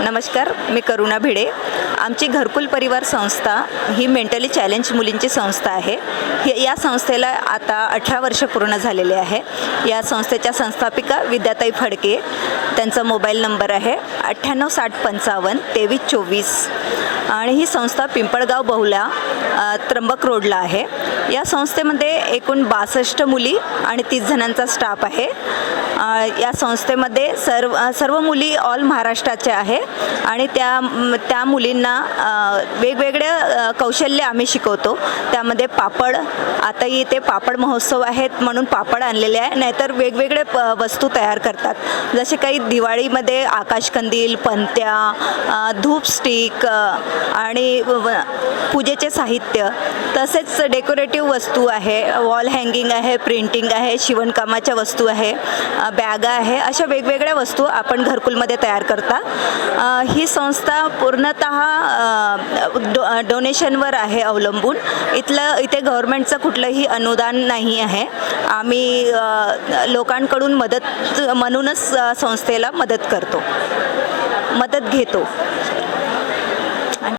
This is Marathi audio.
नमस्कार, मी करुणा भिडे. आमची घरकुल परिवार संस्था ही मेंटली चॅलेंज मुलींची संस्था आहे. या संस्थेला आता 18 वर्ष पूर्ण झालेले आहे. या संस्थेच्या संस्थापिका विद्याताई फडके. त्यांचा मोबाईल नंबर आहे 9860552324 आणि ही संस्था पिंपळगाव बहुला त्र्यंबक रोडला आहे. या संस्थेमध्ये एकूण 62 मुली आणि 30 जणांचा स्टाफ आहे. या संस्थेमध्ये सर्व मुली ऑल महाराष्ट्राच्या आहे आणि त्या मुलींना वेगवेगळ्या कौशल्य आम्ही शिकवतो. त्यामध्ये पापड, आता इथे पापड महोत्सव आहेत म्हणून पापड आणलेले आहे, नाहीतर वेगवेगळे वस्तू तयार करतात. जसे काही दिवाळीमध्ये आकाशकंदील, पणत्या, धूप स्टिक आणि पूजेचे साहित्य, तसेच डेकोरेटिव्ह वस्तू आहे, वॉल हँगिंग आहे, प्रिंटिंग आहे, शिवणकामाच्या वस्तू आहे, बॅगा आहे. अशा वेगवेगळ्या वस्तू आपण घरकुलमध्ये तयार करता. ही संस्था पूर्णतः डोनेशनवर आहे अवलंबून. इथे गव्हर्नमेंटचं कुठलंही अनुदान नाही आहे. आम्ही लोकांकडून मदत म्हणूनच संस्थेला मदत घेतो.